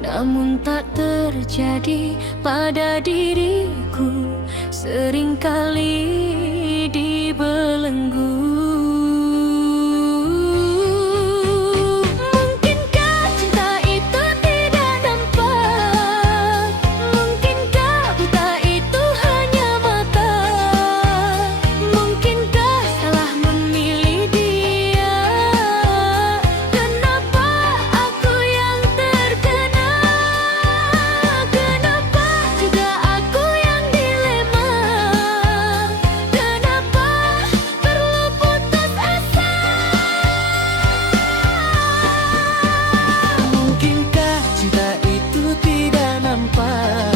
namun tak terjadi pada diriku. Seringkali dibelenggu. Mungkinkah cinta itu tidak nampak? Mungkinkah buta itu hanya mata? Mungkinkah salah memilih dia? Kenapa aku yang terkena? Kenapa juga aku yang dilema? Kenapa perlu putus asa? Mungkinkah cinta itu tidak nampak?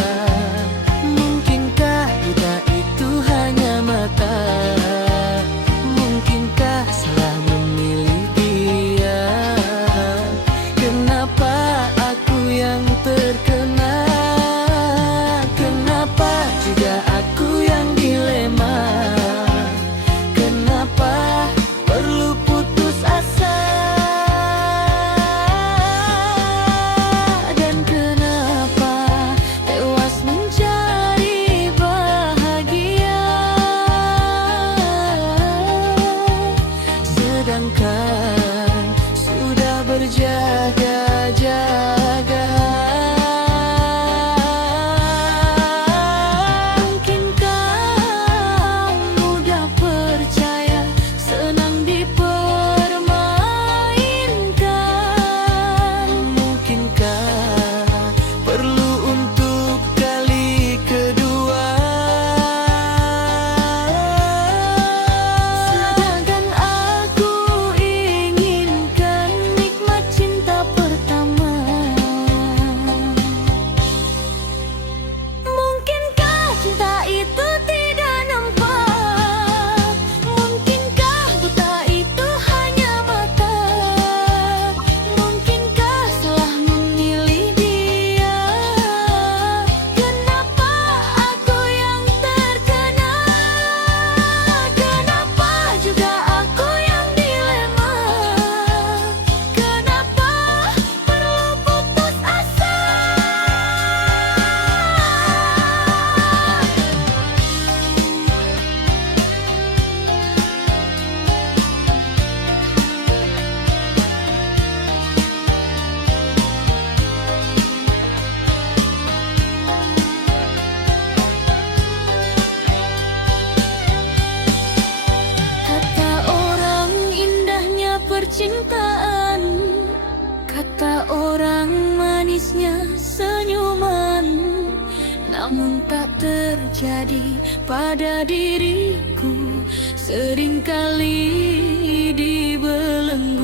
Mungkinkah buta itu hanya mata? Mungkinkah salah memilih dia? Kenapa aku yang terkena? Kenapa juga aku yang dilema? Kenapa perlu putus asa? Dan kenapa tewas mencari bahagia, Sedangkan sudah berjaga-jaga. mungkinkah mudah percaya, senang dipermainkan? Mungkinkah perlu untuk kali kedua? Sedangkan aku inginkan nikmat cinta pertama. Mungkinkah cinta itu tidak nampak? Mungkinkah buta itu hanya mata? Mungkinkah salah memilih dia? Kenapa aku yang terkena? Kenapa juga aku yang dilema? Kenapa perlu putus asa? Kata orang indahnya percintaan, kata orang manisnya senyuman, namun tak terjadi pada diriku. Seringkali dibelenggu.